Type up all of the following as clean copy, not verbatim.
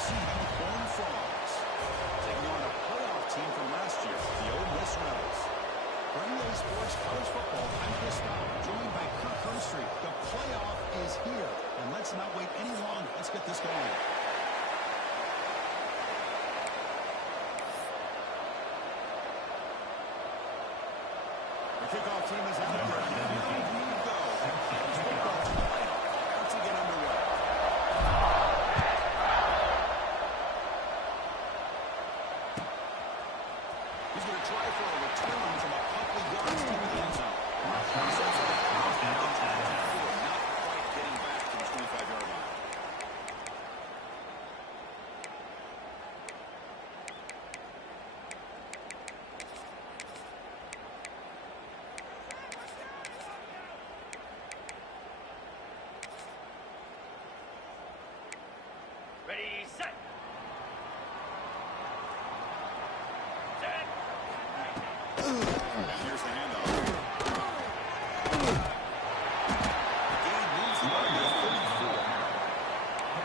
BC Horned Frogs, taking on a playoff team from last year, the Ole Miss Rebels. For NBA Sports College Football, I'm Chris Scott, joined by Kirk Herbstreit. The playoff is here, and let's not wait any longer. Let's get this going. The kickoff team is out there. Here we go. College football playoff about to get underway. He's going to try for a return from a couple of yards to the end zone. Not quite getting back to the 25-yard line. Ready, set. And here's the handoff. Gain moves the ball to 34.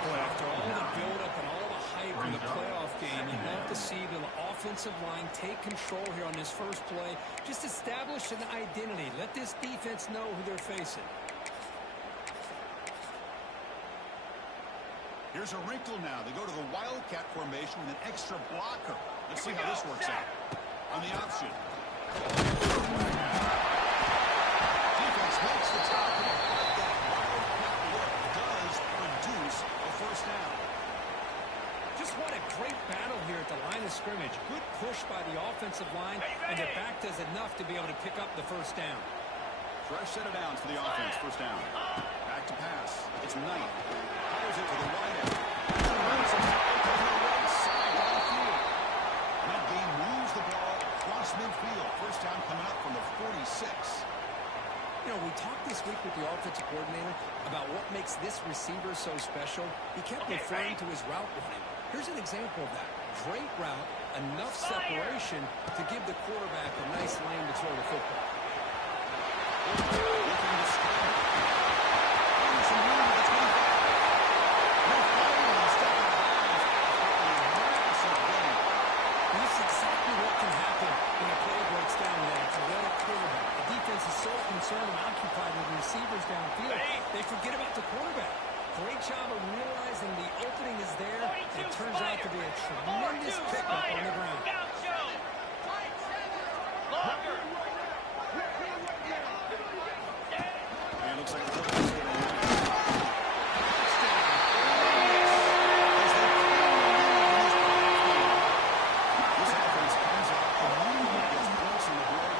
Boy, after all the build-up and all the hype in the playoff game, you love to see the offensive line take control here on this first play. Just establish an identity. Let this defense know who they're facing. Here's a wrinkle now. They go to the Wildcat formation with an extra blocker. Let's see how this works out. On the option. Defense makes the tackle. That Wildcat look does produce a first down. Just what a great battle here at the line of scrimmage. Good push by the offensive line, and the back does enough to be able to pick up the first down. Fresh set of downs for the offense. First down. Back to pass. It's Knight. Fires it to the right end. Runs it out to the right side downfield. And that game moves the ball across midfield. First down coming up from the 46. You know, we talked this week with the offensive coordinator about what makes this receiver so special. He kept referring to his route running. Here's an example of that. Great route, enough separation to give the quarterback a nice lane to throw the football. Looking to stop. Finding some room at the 25. No firing instead of massive gain. This is exactly what can happen when a play breaks down with that athletic quarterback. The defense is so concerned and occupied with receivers downfield, they forget about the quarterback. Great job of realizing the opening is there, and it turns out to be a tremendous pickup on the ground. Longer. And it looks like the quarterback's going to win. This offense comes out immediately gets points on the board.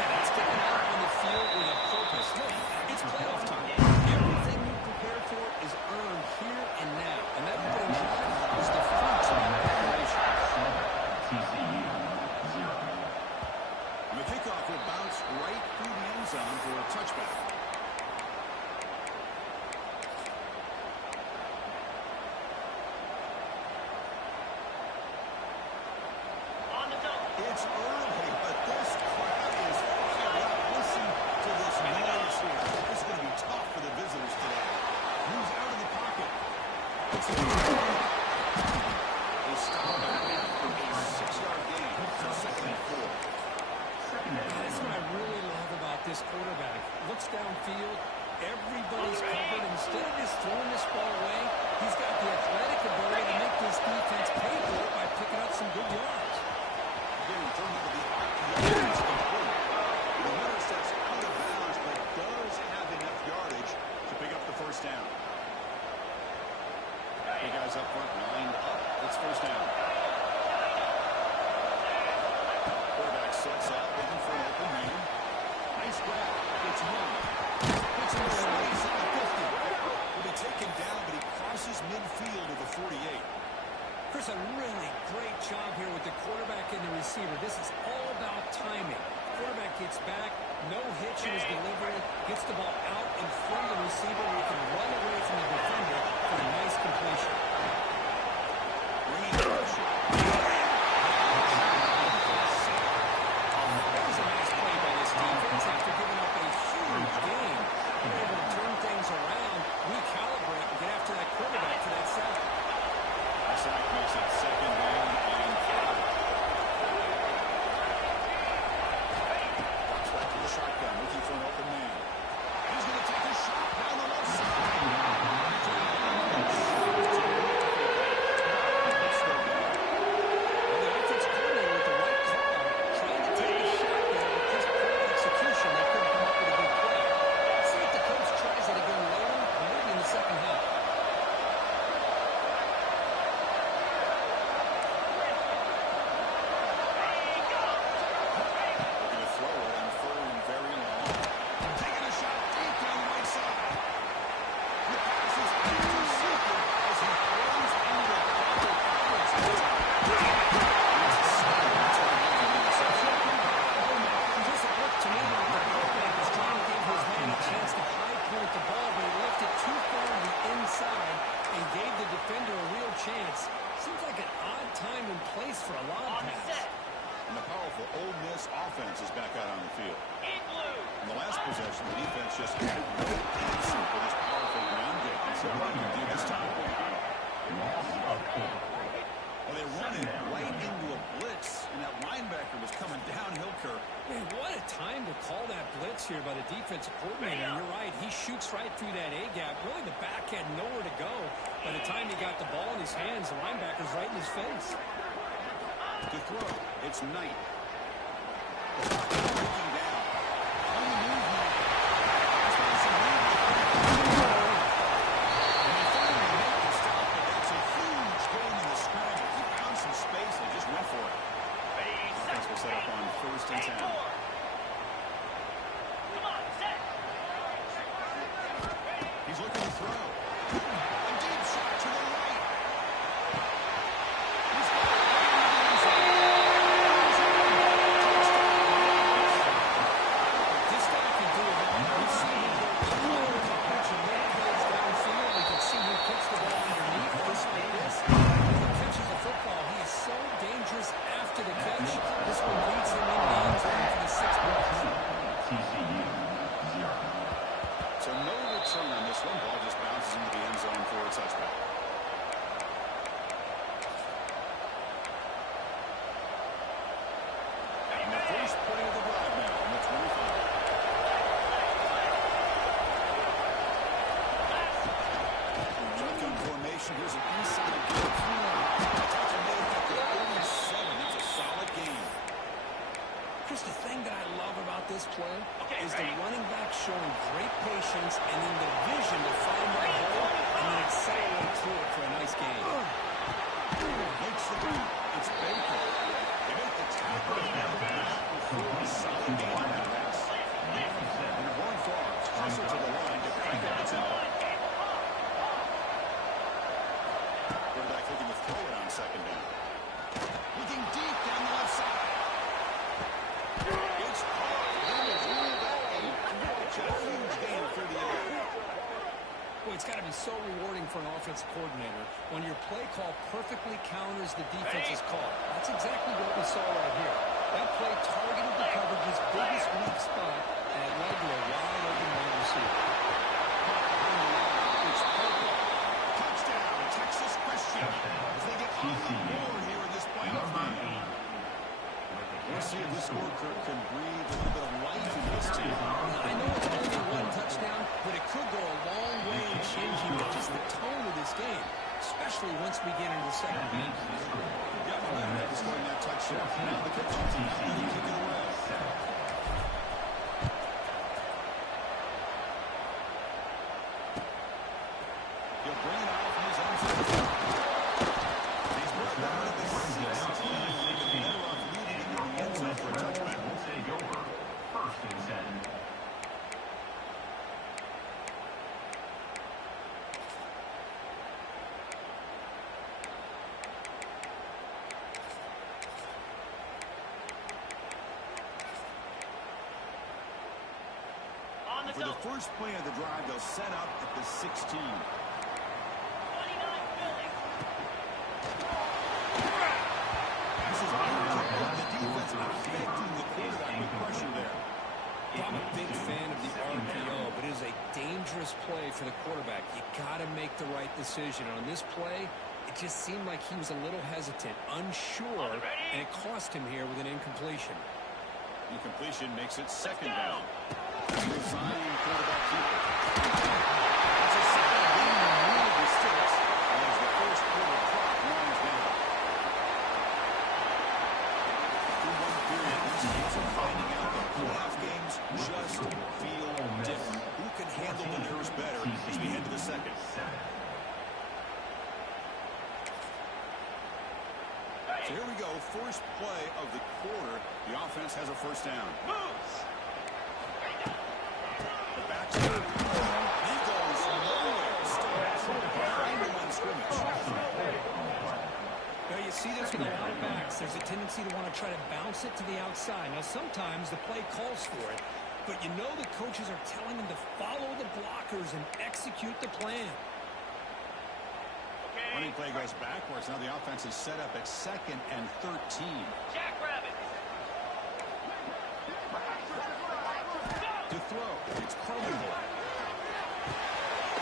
That's getting out on the field with a purpose. Look, it's playoff time. Everything you prepare for is earned here and now. And that opening drive was the fruits of that preparation. TCU 0. And the kickoff will bounce right through the end zone for a touchback. On the double. It's early, but this crowd is fired up. Listen to this noise here. This is going to be tough for the visitors today. Moves out of the pocket. They stop back after a 6-yard gain. So second and 4. That's what I really love about this quarterback. Looks downfield. Everybody's covered. Instead of just throwing this ball away, he's got the athletic ability to make this defense pay for it by picking up some good yards. Again, thrown into the arc. It's complete. The runner steps out of bounds, but does have enough yardage to pick up the first down. Three guys up front, lined up. It's first down. Quarterback sets up, looking for an open man. Nice grab. It's Young. Puts him in space at the 50. Will be taken down, but he crosses midfield at the 48. Chris, a really great job here with the quarterback and the receiver. This is all about timing. Quarterback gets back, no hitch in his delivery, gets the ball out in front of the receiver where he can run away from the defender for a nice completion. Bringing pressure. That was a nice play by this defense after giving up a huge gain. They're able to turn things around, recalibrate, and get after that quarterback for that sack. asked for a lob On the pass. set. And the powerful Ole Miss offense is back out on the field. In blue. In the last possession, the defense just had no answer for this powerful ground game. So what do you do this time? Well, they run it right into a blitz, and that linebacker was coming downhill, Kirk. Man, what a time to call that blitz here by the defensive coordinator. And you're right, he shoots right through that A-gap. Really, the back had nowhere to go. By the time he got the ball in his hands, the linebacker's right in his face. To throw, it's Knight. Looking down. On the move now. And he finally made the stop, but that's a huge gain in the scramble. He found some space and just went for it. Ready, set. Offense will set up on 1st and 10. Come on, set. He's looking to throw. A deep shot to the right. He's got it. This guy can do it all. We've seen him go all over the pitch and make plays downfield. We can see him pitch the ball underneath just like this. When he catches the football, he is so dangerous after the catch. This one leads him in the end zone for the 6th point. TCU 0. So no return on this one. Ball just bounces into the end zone for a touchback. And the first play of the drive now on the 25. Shotgun formation. Here's an inside give. Touch and made at the 37. It's a solid game. Chris, the thing that I love about this play is the running back showing great patience and then the vision to find that hole and then accelerate through it for a nice gain. Makes the run. It's Baker. They make the tackle. Solid game on that pass. And they're going far. Closer to the line to pick up the tempo. Quarterback looking to throw it on 2nd down. Looking deep down the left side. It's caught. It is ruled out. A huge gain for the air. Boy, it's got to be so rewarding for an offensive coordinator when your play call perfectly counters the defense's call. That's exactly what we saw right here. That play targeted the coverage's biggest weak spot, and it led to a wide open wide receiver. It's purple. Touchdown, Texas Christian. As they get on the board here in this playoff game. Let's see if this score can breathe a little bit of life into this team. I know it's only one touchdown, but it could go a long way in changing just the tone of this game, especially once we get into the second half. Yeah, momentum is scoring that touchdown. Now the coach is going to kick it away. He'll bring it out from his own side. He's brought down to the 16. Better off leading into the end zone for a touchback. Will take over 1st and 10. On the For the double. first play of the drive, they'll set up at the 16. 29 Philly. This is the defense affecting the quarterback with pressure there. I'm a big fan of the RPO, but it is a dangerous play for the quarterback. You got to make the right decision. On this play, it just seemed like he was a little hesitant, unsure, and it cost him here with an incompletion. Incompletion makes it 2nd down. Resigning quarterback keeper. It's a solid game to move the sticks as the first quarter clock winds down. Through one period, these teams are finding out that playoff games just feel different. Who can handle the nerves better as we head to the second? So here we go, first play of the quarter. The offense has a 1st down. Moves. The back to he goes nowhere. Still behind the line of scrimmage. Now you see this with a lot of backs. There's a tendency to want to try to bounce it to the outside. Now sometimes the play calls for it, but you know the coaches are telling them to follow the blockers and execute the plan. Okay. Running Screen play goes backwards. Now the offense is set up at 2nd and 13. Jackrabbit. To throw, it's Crowell.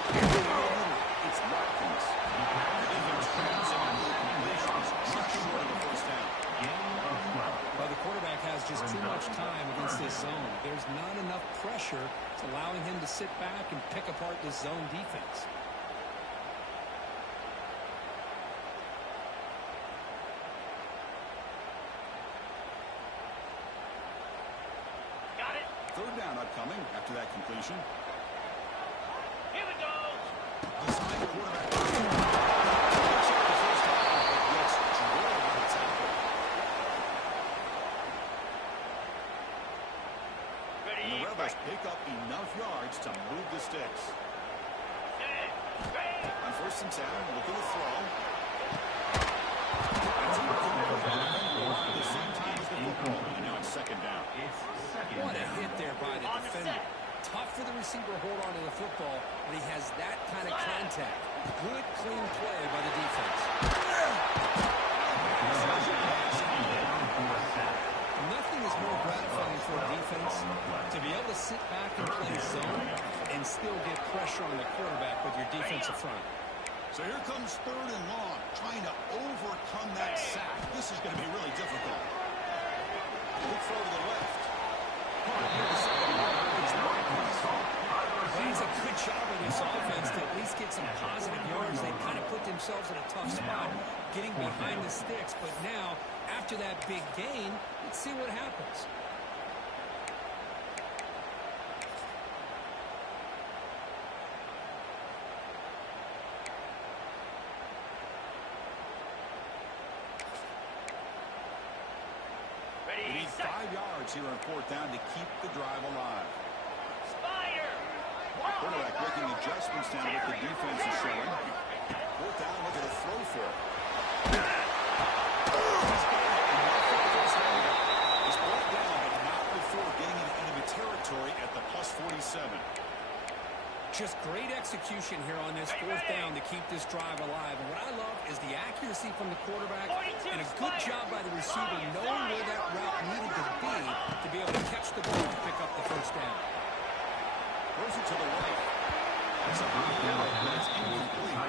It's Watkins. The defense grabs him and completions just short of the first down. Well, the quarterback has just too much time against this zone. There's not enough pressure. It's allowing him to sit back and pick apart this zone defense. Got it. 3rd down upcoming after that completion. Here we go. Design quarterback. Picks up the first down, but gets drilled with a tackle. Ready. And the Rebels pick up enough yards to move the sticks. Set. Ready. On 1st and 10, looking to throw. That's at the same time as the football. And now it's 2nd down. What a hit there by the On the defender. set. Tough for the receiver to hold on to the football when he has that kind of contact. Good, clean play by the defense. Nothing is more gratifying for a defense to be able to sit back and play zone and still get pressure on the quarterback with your defensive front. So here comes 3rd and long, trying to overcome that sack. This is going to be really difficult. Good throw to the left. Plays a good job of this offense to at least get some positive yards. They kind of put themselves in a tough spot getting behind the sticks. But now, after that big gain, let's see what happens. They Ready. need Set. 5 yards here on 4th down to keep the drive alive. Spider. Quarterback making adjustments down what the defense is showing. 4th down, look at the throw for it. He's brought down, but not before getting into enemy territory at the +47. Just great execution here on this 4th down to keep this drive alive. And what I love is the accuracy from the quarterback and a good job by the receiver knowing where that route needed to be able to catch the ball and pick up the 1st down. Throws it to the right. That's a big down, but it's incomplete.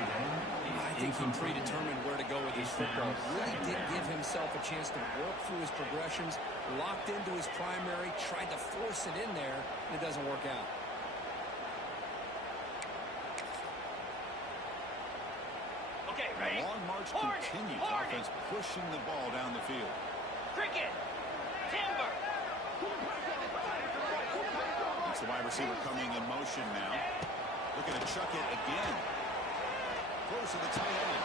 I think he predetermined where to go with his football. Really did give himself a chance to work through his progressions, locked into his primary, tried to force it in there, and it doesn't work out. Okay, The ready. long march Hornet. continues. Hornet. Offense pushing the ball down the field. Cricket. Timber. It's the wide receiver coming in motion now. Looking to chuck it again. Throws to the tight end.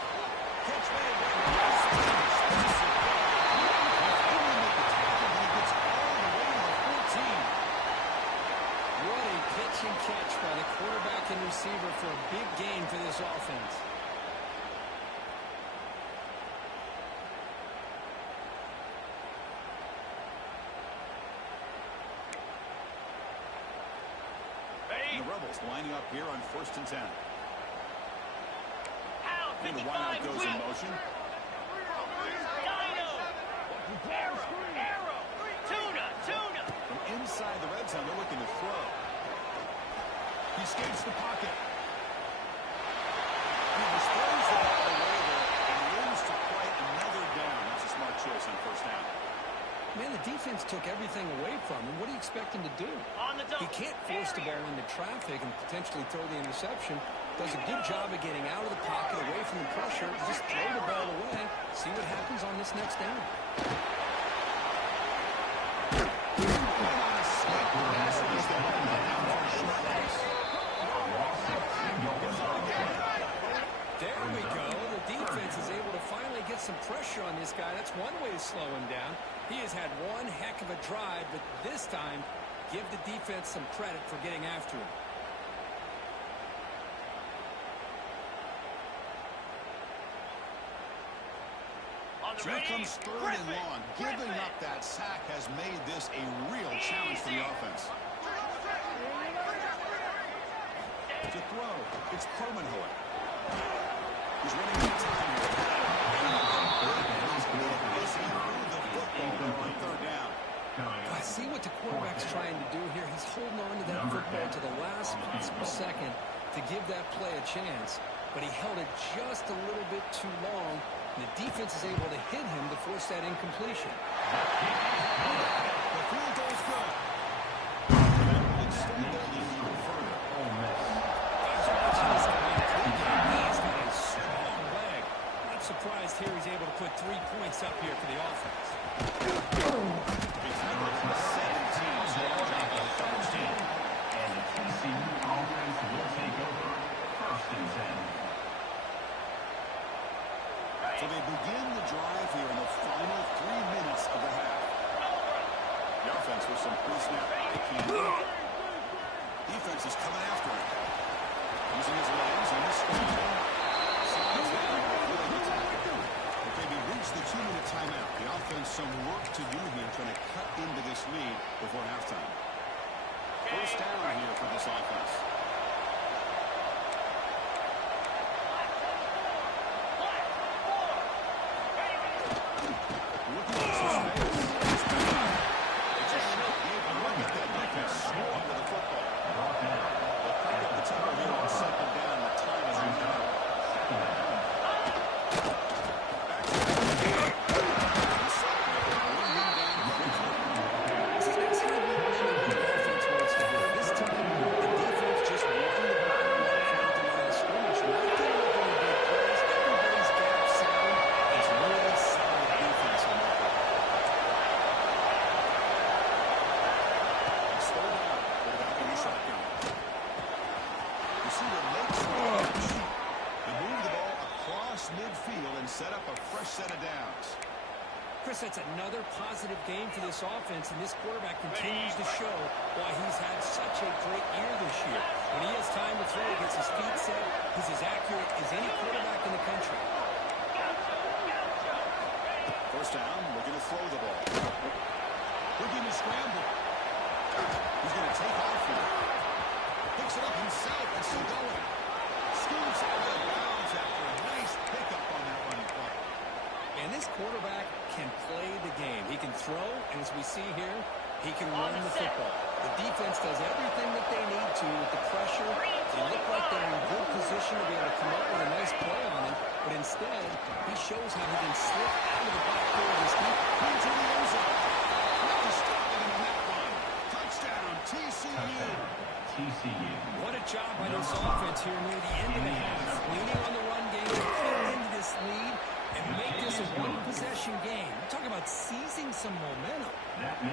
Catch made. What a pitch and catch by the quarterback and receiver for a big gain for this offense. Ready. The Rebels lining up here on 1st and 10. Pound. And the 55. wideout goes in Whip. motion. Dino. Arrow. Tuna. From inside the red zone, they're looking to throw. He escapes the pocket. He displays the ball away there and wins to quite another down. That's a smart choice on 1st down. Man, the defense took everything away from him. What do you expect him to do? On the double. He can't force the ball into traffic and potentially throw the interception. Does a good job of getting out of the pocket, away from the pressure. Just throw the ball away. See what happens on this next down. There we go. The defense is able to finally get some pressure on this guy. That's one way to slow him down. He has had one heck of a drive, but this time, give the defense some credit for getting after him. So here comes 3rd and long. Giving up that sack has made this a real challenge for the offense. To throw, it's Permanhoek. He's running out of time see what the quarterback's trying to do here. He's holding on to that football to the last possible second to give that play a chance, but he held it just a little bit too long, and the defense is able to hit him to force that incompletion. The field goal's good. Extend their lead even further. Ole Miss. Guys, watching this guy play, he's got a strong leg. Not surprised here he's able to put 3 points up here for the offense. And the TCU offense will take over. First and 10. So they begin the drive here in the final 3 minutes of the half. The offense with some pre-snap eye candy. Defense is coming after him. Using his legs and his strength. Slides down before they get tackled. Okay, we reach the 2-minute timeout. The offense some work to do here trying to cut into this lead before halftime. First down here for this offense. Looking for some space. It's a short game, but look at that defense swarm to the football. They'll pick up the tempo here on second down. The time is running out. That's another positive game for this offense, and this quarterback continues to show why he's had such a great year this year. When he has time to throw, gets his feet set, he's as accurate as any quarterback in the country. First down, we're going to throw the ball. We're going to scramble. He's going to take off here. Picks it up himself and still going. Scoots out of bounds after a nice pickup on that run play. And this quarterback can play the game. He can throw, and as we see here, he can run the football. The defense does everything that they need to with the pressure. They look like they're in good position to be able to come up with a nice play on it, but instead, he shows how he can slip out of the backfield of his deep into the end zone. No stopping him on that one. Touchdown, TCU. TCU. What a job by this offense here near the end of the half. Leaning on the run game to cut into this lead and make this a one-possession game. We're talking about seizing some momentum.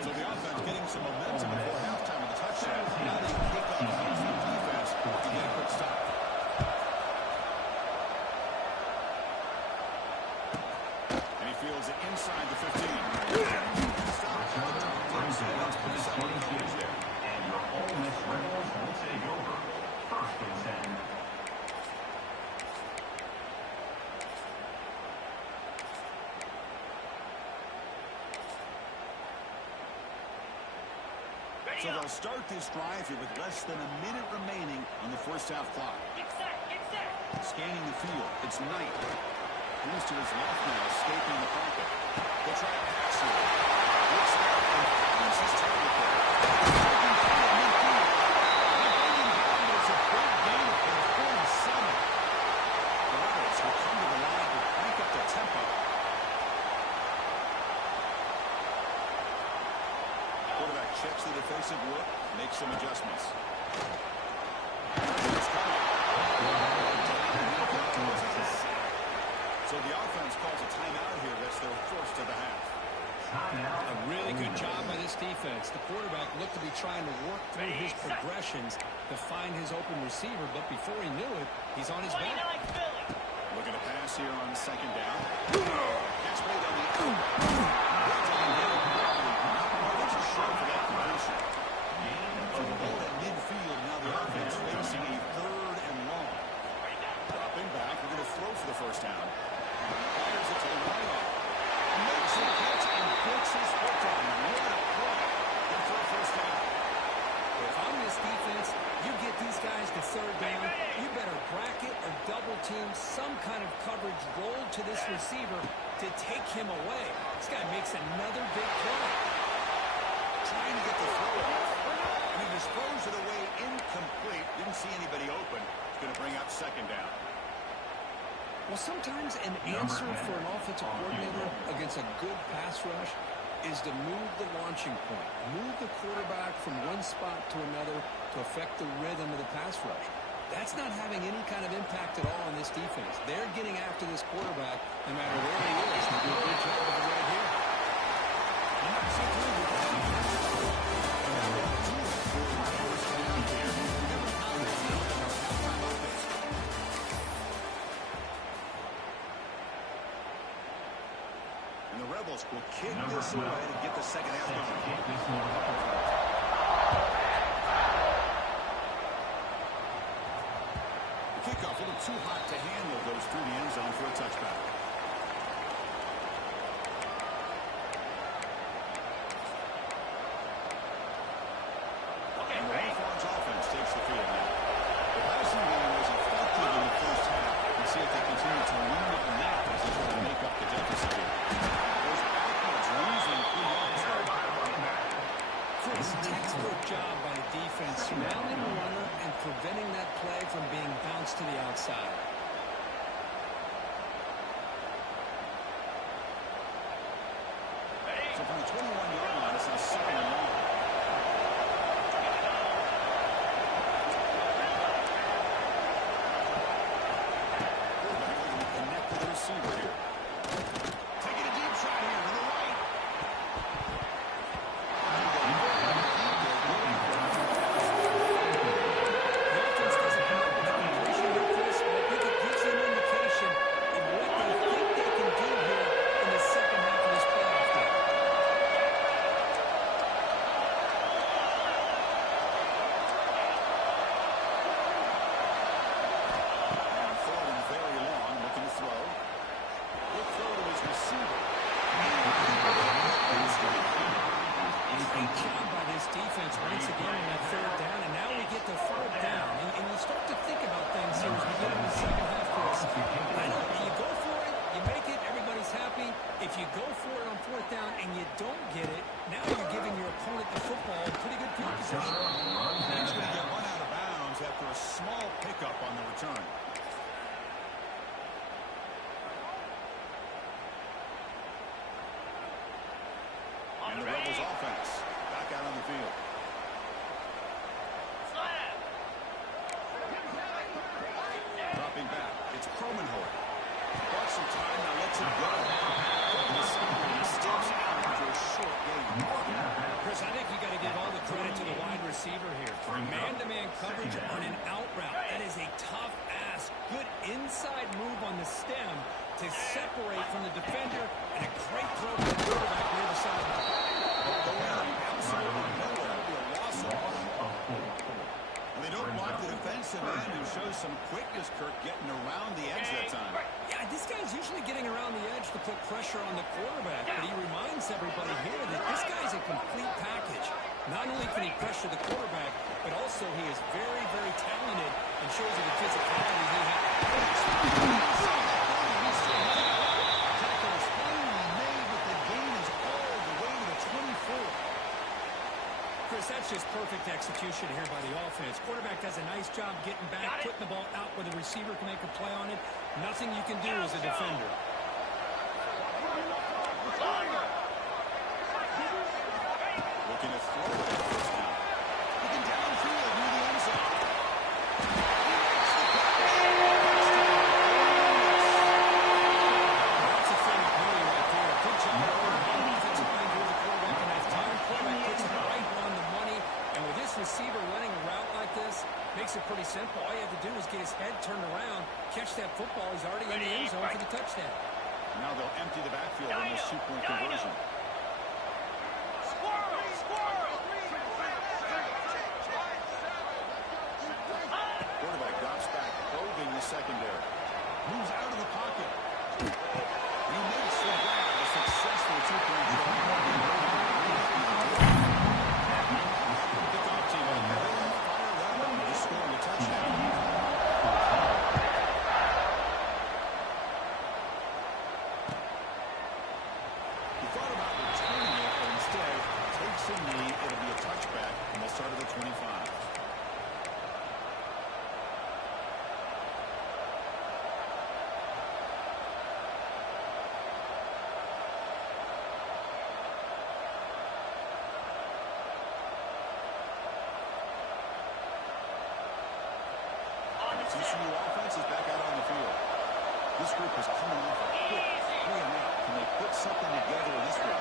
So the offense getting some momentum before halftime with a touchdown. Now they kick off against the defense to get a quick stop. And he fields it inside the 15. Stop. Brings it up to the 22. And your Ole Miss Rebels will take over. First and 10. So they'll start this drive here with less than a minute remaining on the first half clock. Get set, get set. Scanning the field. It's Knight. Moves to his left now, escaping the pocket. They'll try to pass here. Looks out and finds his target there. Breaking through at midfield. Bringing down, but it's a big gain for the 47. The Rebels will come to the line to crank up the tempo. Quarterback checks the defensive look, makes some adjustments. It's coming. So the offense calls a timeout here. That's their first of the half. A really good job by this defense. The quarterback looked to be trying to work through his progressions to find his open receiver, but before he knew it, he's on his back. Looking to pass here on second down. Catch made on the not too short for that completion. So the ball at midfield. Now the offense facing a third and long. Dropping back. We're going to throw for the first down. Fires it to the wideout. Makes the catch and puts his foot down. What a play. Good for a first down. If I'm this defense, you get these guys to third down, you better bracket or double team some kind of coverage roll to this receiver to take him away. This guy makes another big play. trying to get the throw off. And he disposed it away incomplete. Didn't see anybody open. It's going to bring up second down. Well, sometimes an answer for an offensive coordinator against a good pass rush is to move the launching point, move the quarterback from one spot to another to affect the rhythm of the pass rush. That's not having any kind of impact at all on this defense. They're getting after this quarterback no matter where he is. They do a good job of it right here. And the Rebels will kick this away to get the second half going. The kickoff a little too hot to handle, goes through the end zone for a touchback. And the Hawks offense takes the field now. The passing game was effective in the first half. We'll see if they continue to lean on that as they try to make up the deficit here. Goes backwards, losing 3 yards there. Chris, textbook job by the defense, surrounding the runner and preventing that play from being bounced to the outside. So from the 21-yard line, it's now second and long. Connect to the receiver here. Taking a deep shot here to the right. The offense doesn't have the completion here, Chris, but I think it gives you an indication of what they think they can do here in the second half of this playoff game. And forward and very long, looking to throw. Good throw to his receiver. Great job by this defense once again on that third down, and now we get to fourth down. And you start to think about things here as we get into the second half, Chris. I know you go for it, you make it, everybody's happy. If you go for it on fourth down and you don't get it, now you're giving your opponent the football in pretty good field position. He's going to get run out of bounds after a small pickup on the return. And the Rebels offense back out on the field. Slam. Dropping back. It's Promenhoek. Bought some time, now lets it go. He steps out after a short game. Chris, I think you got to give all the credit to the wide receiver here. Man-to-man coverage on an out route. That is a tough ass. Good inside move on the stem to separate from the defender, and a great throw to the quarterback near the sideline. Absolutely nowhere. It'll be a loss of one. And they don't block the defensive end, who shows some quickness, Kirk, getting around the edge that time. Yeah, this guy's usually getting around the edge to put pressure on the quarterback, but he reminds everybody here that this guy's a complete package. Not only can he pressure the quarterback, but also he is very, very talented and shows you the physicality he has. Chris, that's just perfect execution here by the offense. Quarterback does a nice job getting back, putting the ball out where the receiver can make a play on it. Nothing you can do as a defender. Looking to throw it at first down. Looking downfield near the end zone. That's a thing of beauty right there. Good job by the defensive line to the quarterback in that time. Quarterback puts it right on the money. And with this receiver running a route like this, makes it pretty simple. All you have to do is get his head turned around, catch that football. He's already in the end zone for the touchdown. Now they'll empty the backfield on this two-point conversion. Squirrel! Squirrel! Quarterback drops back, probing the secondary. Moves out of the pocket. He makes the grab, a successful two-point try. Kickoff team on their own fire weapon to score the touchdown. He thought about returning it, but instead takes Jackson lead. It'll be a touchback, and they'll start at the 25. TCU offense is back out on the field. This group is coming off a quick 3-and-out. Can they put something together in this one?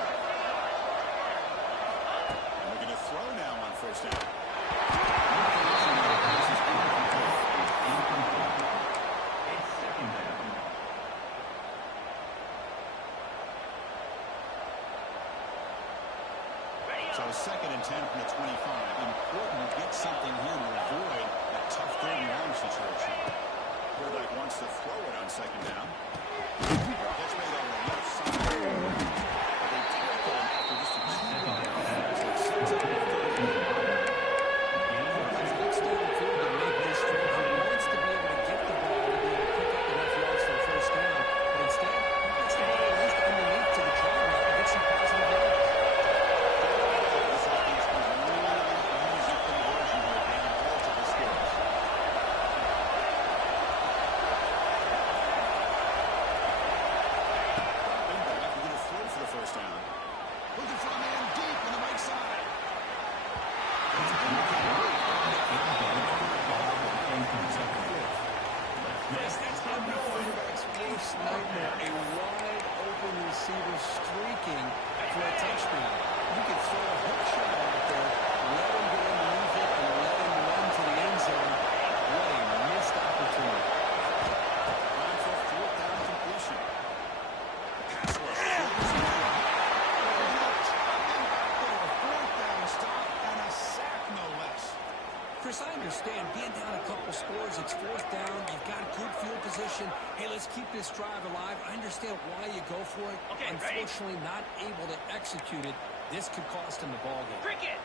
And they're going to throw now on first down. It's second down. So a 2nd and 10 from the 25. Important to get something here to avoid that tough 3rd-and-long situation. Quarterback wants to throw it on 2nd down. That's made on the left side. They tackle him after just a 2-yard pass. It sets up the 3rd down. Quarterback's looks downfield to make this throw. He wants to be able to get the ball to be able to pick up enough yards for a first down. But instead, he gets the ball at least underneath to the try route and gets some positive yards. Nightmare, a wide open receiver streaking for a touchdown. You could throw a hook shot out there, let him get underneath it, and let him run to the end zone. What a missed opportunity. Time for 4th down completion. Pass rush. 4th down stop and a sack, no less. Chris, I understand being down a couple scores, it's 4th down, you've got good field position. Hey, let's keep this drive alive. I understand why you go for it. Okay, unfortunately, not able to execute it. This could cost him the ball game. Cricket.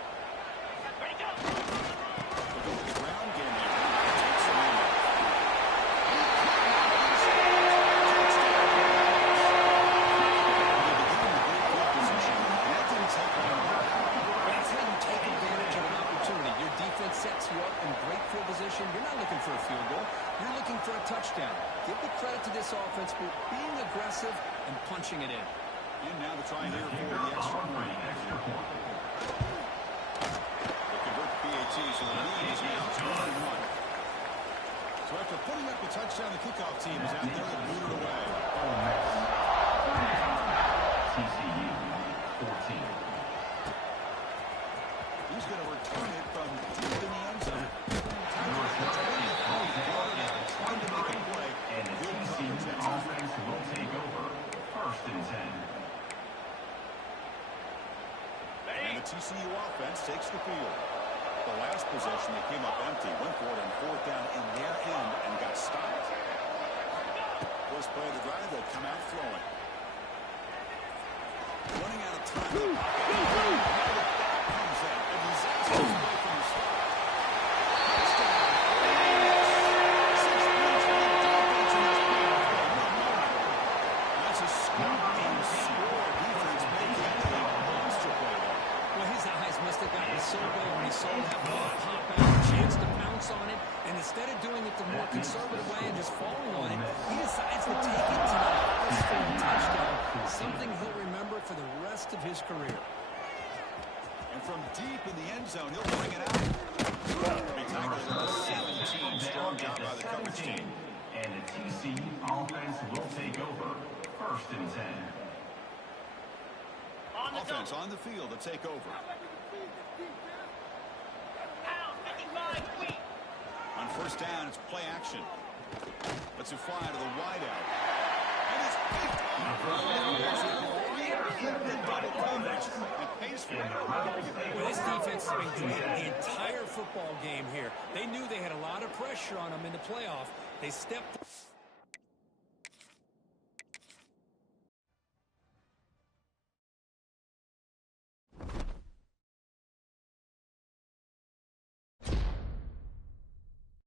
Ready, go. The ground game takes him in. That's how you take advantage of an opportunity. Your defense sets you up in great field position. You're not looking for a field goal. You're looking for a touchdown. Give the credit to this offense for being aggressive and punching it in. And now the try here for the extra point. They convert the PAT, so the lead is now 2-1. So after putting up a touchdown, the kickoff team is out there and booted away. TCU 14. He's going to return it from deep in the end zone. And the TCU offense will take over. 1st and 10. And the TCU offense takes the field. The last possession, they came up empty, went for it on 4th down in their end and got stopped. First play of the drive, they'll come out throwing. Running out of time. Comes in. A disaster play from the start. That's a scoop and score. Defense making a monster play there. Well, his eyes must have gotten so big when he saw that ball pop out, a chance to pounce on it, and instead of doing it the more conservative way and just falling on it, he decides to take it to the house for a touchdown, something he'll remember for the rest of his career. And from deep in the end zone, he'll bring it out. He tackled at the 17. Strong job by the coverage team. And the TCU offense will take over. 1st and 10. On the Offense double. on the field to take over. Pound 55 feet. On 1st down, it's play action. Lets it fly to the wideout. And it's picked up. Double coverage and pays for it. Well, this defense has been great the entire football game here. They knew they had a lot of pressure on them in the playoff. They stepped